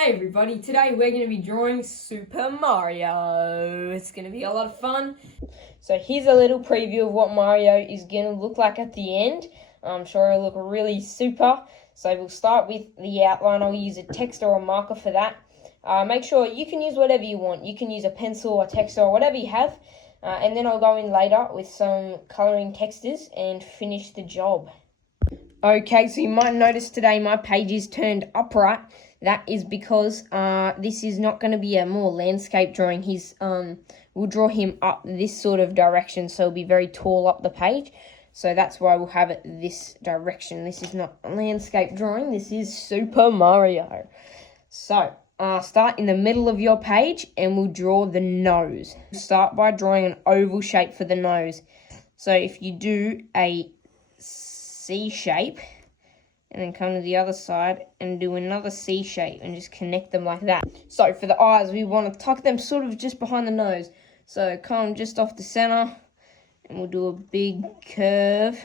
Hey everybody, today we're going to be drawing Super Mario. It's going to be a lot of fun. So here's a little preview of what Mario is going to look like at the end. I'm sure it'll look really super. So we'll start with the outline. I'll use a text or a marker for that. Make sure you can use whatever you want. You can use a pencil or text or whatever you have. And then I'll go in later with some colouring textures and finish the job. Okay, so you might notice today my page is turned upright. That is because this is not going to be a more landscape drawing. We'll draw him up this sort of direction, so he'll be very tall up the page. So that's why we'll have it this direction. This is not a landscape drawing. This is Super Mario. So start in the middle of your page and we'll draw the nose. Start by drawing an oval shape for the nose. So if you do a C shape, and then come to the other side and do another C shape and just connect them like that. So for the eyes, we want to tuck them sort of just behind the nose. So come just off the center and we'll do a big curve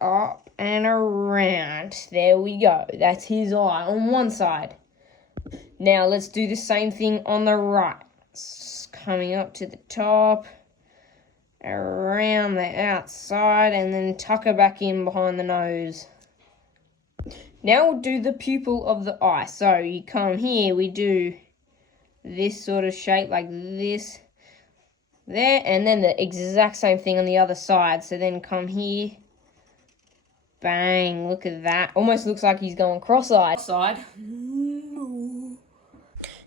up and around. There we go. That's his eye on one side. Now let's do the same thing on the right. Coming up to the top, around the outside, and then tuck it back in behind the nose. Now we'll do the pupil of the eye. So you come here, we do this sort of shape like this, there, and then the exact same thing on the other side. So then come here, bang, look at that. Almost looks like he's going cross-eyed.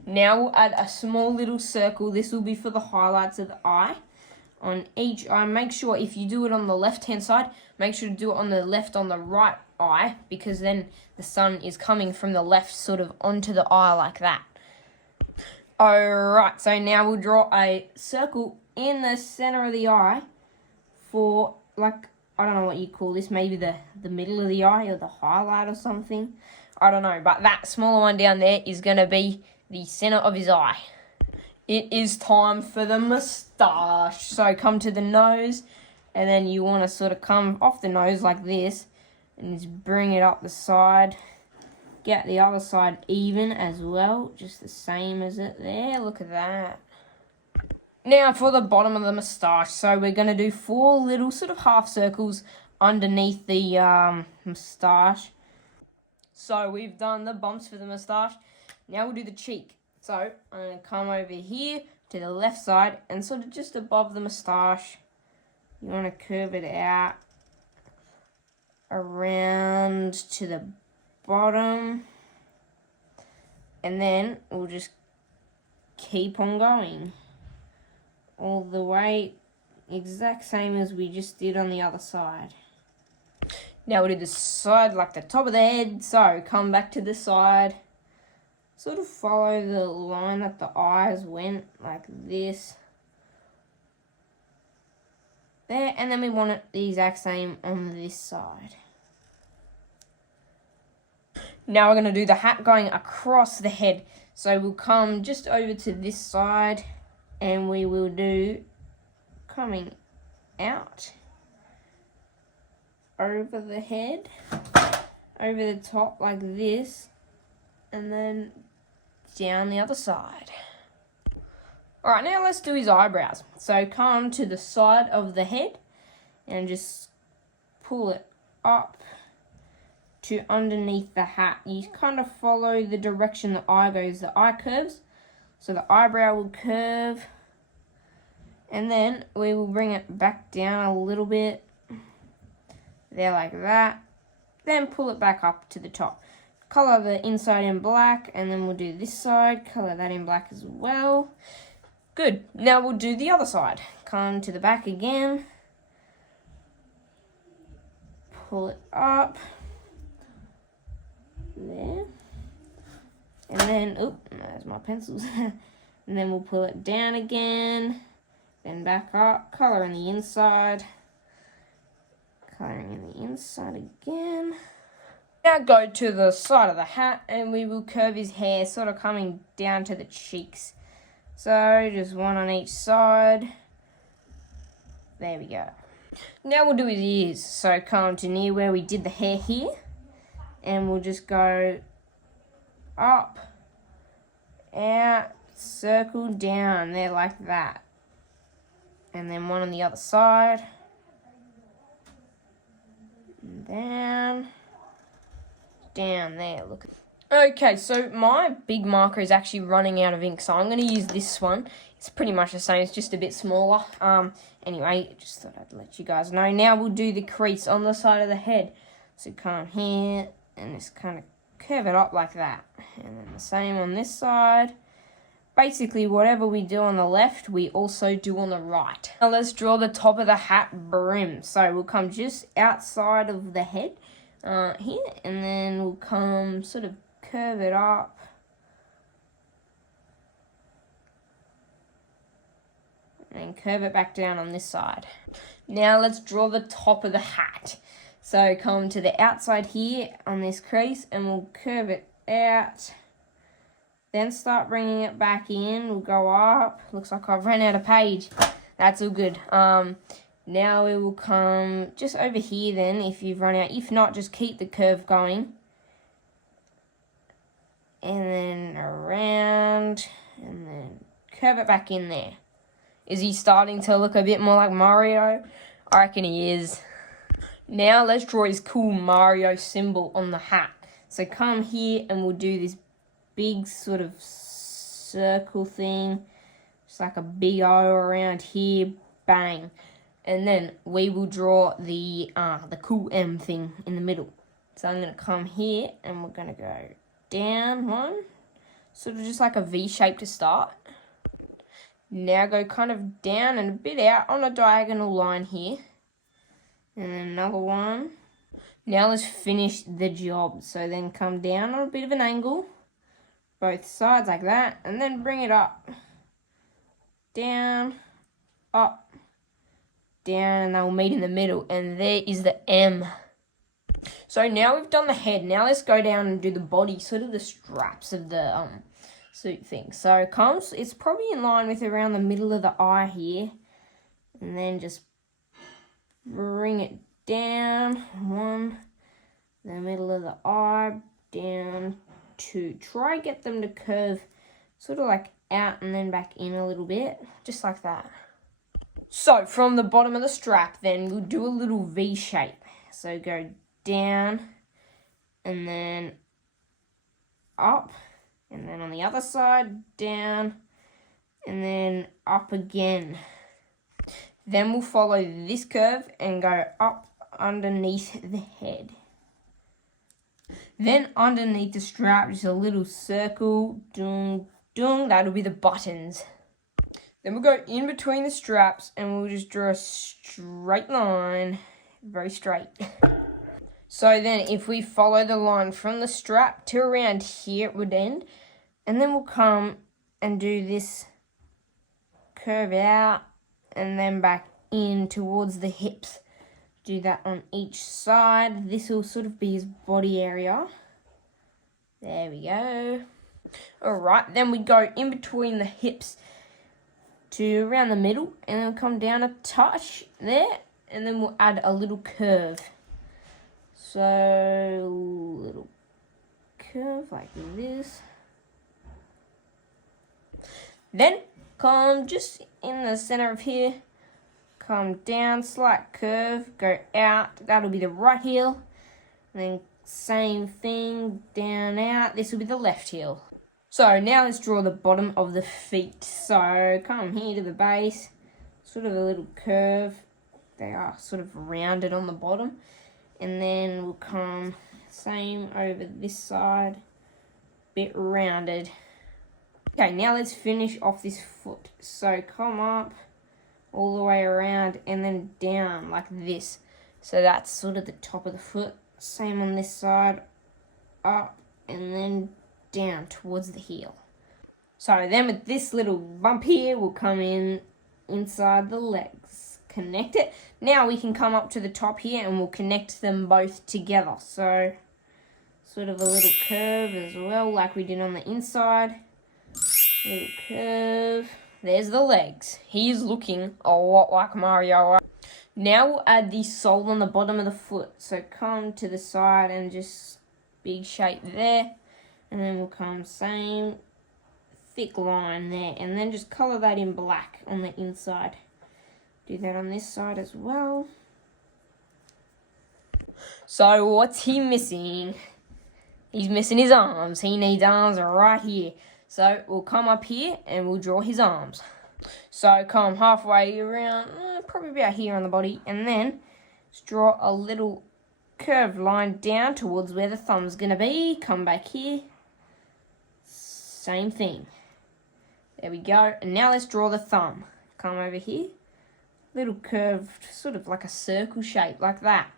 Now we'll add a small little circle. This will be for the highlights of the eye. On each eye, make sure if you do it on the left-hand side, make sure to do it on the right eye, because then the sun is coming from the left sort of onto the eye like that. Alright, so now we'll draw a circle in the center of the eye for, like, I don't know what you call this, maybe the middle of the eye or the highlight or something. I don't know, but that smaller one down there is going to be the center of his eye. It is time for the moustache. So come to the nose, and then you want to sort of come off the nose like this, and just bring it up the side. Get the other side even as well, just the same as it there. Look at that. Now for the bottom of the moustache. So we're going to do 4 little sort of half circles underneath the moustache. So we've done the bumps for the moustache. Now we'll do the cheek. So I'm going to come over here to the left side and sort of just above the moustache. You want to curve it out around to the bottom. And then we'll just keep on going all the way, exact same as we just did on the other side. Now we'll do the side like the top of the head. So come back to the side. Sort of follow the line that the eyes went, like this. There, and then we want it the exact same on this side. Now we're going to do the hat going across the head. So we'll come just over to this side, and we will do coming out over the head, over the top like this, and then down the other side. Alright, now let's do his eyebrows. So come to the side of the head and just pull it up to underneath the hat. You kind of follow the direction the eye goes. The eye curves, so the eyebrow will curve, and then we will bring it back down a little bit. There, like that. Then pull it back up to the top. Colour the inside in black, and then we'll do this side, colour that in black as well. Good. Now we'll do the other side. Come to the back again. Pull it up. There. And then, there's my pencils. And then we'll pull it down again. Then back up. Colour in the inside. Colouring in the inside again. Now go to the side of the hat, and we will curve his hair sort of coming down to the cheeks. So just one on each side. There we go. Now we'll do his ears. So come to near where we did the hair here, and we'll just go up, out, circle down there like that. And then one on the other side. Down there, look. Okay, so my big marker is actually running out of ink, so I'm going to use this one. It's pretty much the same, it's just a bit smaller. Anyway, just thought I'd let you guys know. Now we'll do the crease on the side of the head. So come here, and just kind of curve it up like that. And then the same on this side. Basically, whatever we do on the left, we also do on the right. Now let's draw the top of the hat brim. So we'll come just outside of the head here, and then we'll come sort of curve it up. And curve it back down on this side. Now let's draw the top of the hat. So come to the outside here on this crease, and we'll curve it out. Then start bringing it back in. We'll go up. Looks like I've run out of page. That's all good. Now we will come just over here then if you've run out. If not, just keep the curve going. And then around. And then curve it back in there. Is he starting to look a bit more like Mario? I reckon he is. Now let's draw his cool Mario symbol on the hat. So come here and we'll do this big sort of circle thing. Just like a big O around here. Bang. And then we will draw the cool M thing in the middle. So I'm going to come here and we're going to go down one. Sort of just like a V shape to start. Now go kind of down and a bit out on a diagonal line here. And then another one. Now let's finish the job. So then come down on a bit of an angle. Both sides like that. And then bring it up. Down. Up. Down. And they'll meet in the middle. And there is the M. So now we've done the head. Now let's go down and do the body. Sort of the straps of the suit thing. So it's probably in line with around the middle of the eye here. And then just bring it down. One. The middle of the eye. Down. Two. Try get them to curve sort of like out and then back in a little bit. Just like that. So from the bottom of the strap then we'll do a little V shape. So go down and then up. And then on the other side, down, and then up again. Then we'll follow this curve and go up underneath the head. Then underneath the strap, just a little circle, dung, dung, that'll be the buttons. Then we'll go in between the straps and we'll just draw a straight line, very straight. So then if we follow the line from the strap to around here, it would end. And then we'll come and do this curve out and then back in towards the hips. Do that on each side. This will sort of be his body area. There we go. Alright, then we go in between the hips to around the middle. And then we'll come down a touch there. And then we'll add a little curve. So, little curve like this. Then, come just in the center of here. Come down, slight curve, go out. That'll be the right heel. And then, same thing, down, out. This will be the left heel. So, now let's draw the bottom of the feet. So, come here to the base. Sort of a little curve. They are sort of rounded on the bottom. And then we'll come same over this side, bit rounded. Okay, now let's finish off this foot. So come up all the way around and then down like this. So that's sort of the top of the foot. Same on this side, up and then down towards the heel. So then with this little bump here, we'll come in inside the legs. Connect it. Now we can come up to the top here and we'll connect them both together. So sort of a little curve as well like we did on the inside. Little curve. There's the legs. He's looking a lot like Mario. Now we'll add the sole on the bottom of the foot. So come to the side and just big shape there. And then we'll come same thick line there. And then just colour that in black on the inside. Do that on this side as well. So what's he missing? He's missing his arms. He needs arms right here. So we'll come up here and we'll draw his arms. So come halfway around, probably about here on the body, and then just draw a little curved line down towards where the thumb's going to be. Come back here. Same thing. There we go. And now let's draw the thumb. Come over here. Little curved, sort of like a circle shape, like that.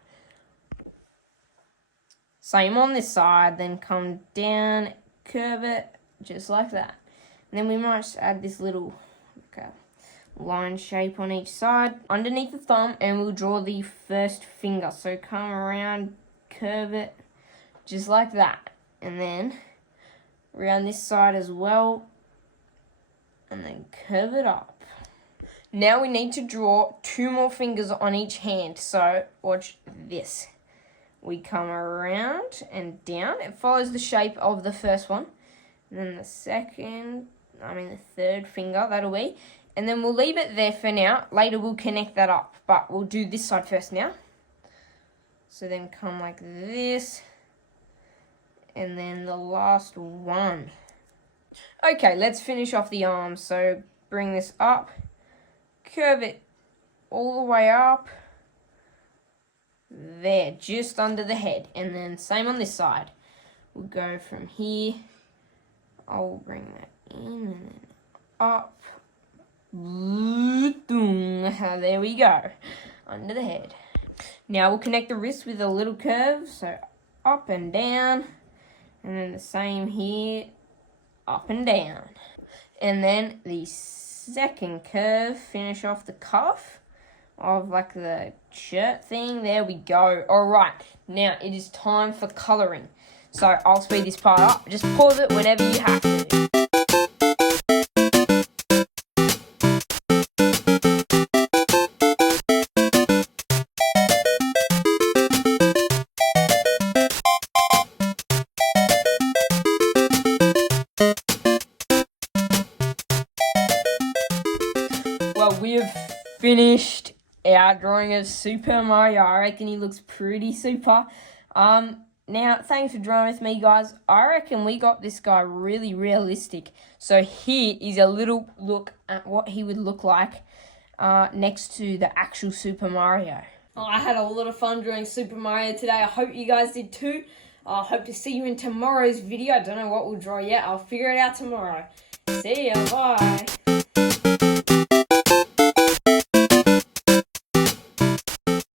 Same on this side, then come down, curve it, just like that. And then we might just add this little line shape on each side underneath the thumb, and we'll draw the first finger. So come around, curve it, just like that. And then around this side as well, and then curve it up. Now we need to draw 2 more fingers on each hand. So watch this. We come around and down. It follows the shape of the first one. And then the third finger, that'll be. And then we'll leave it there for now. Later we'll connect that up. But we'll do this side first now. So then come like this. And then the last one. Okay, let's finish off the arms. So bring this up. Curve it all the way up. There, just under the head. And then same on this side. We'll go from here. I'll bring that in and then up. There we go. Under the head. Now we'll connect the wrist with a little curve. So up and down. And then the same here. Up and down. And then the second curve, finish off the cuff of like the shirt thing. There we go. All right, now it is time for colouring. So I'll speed this part up. Just pause it whenever you have to. Well, we have finished our drawing of Super Mario. I reckon he looks pretty super. Now, thanks for drawing with me, guys. I reckon we got this guy really realistic. So here is a little look at what he would look like next to the actual Super Mario. Oh, I had a lot of fun drawing Super Mario today. I hope you guys did too. I hope to see you in tomorrow's video. I don't know what we'll draw yet. I'll figure it out tomorrow. See ya. Bye.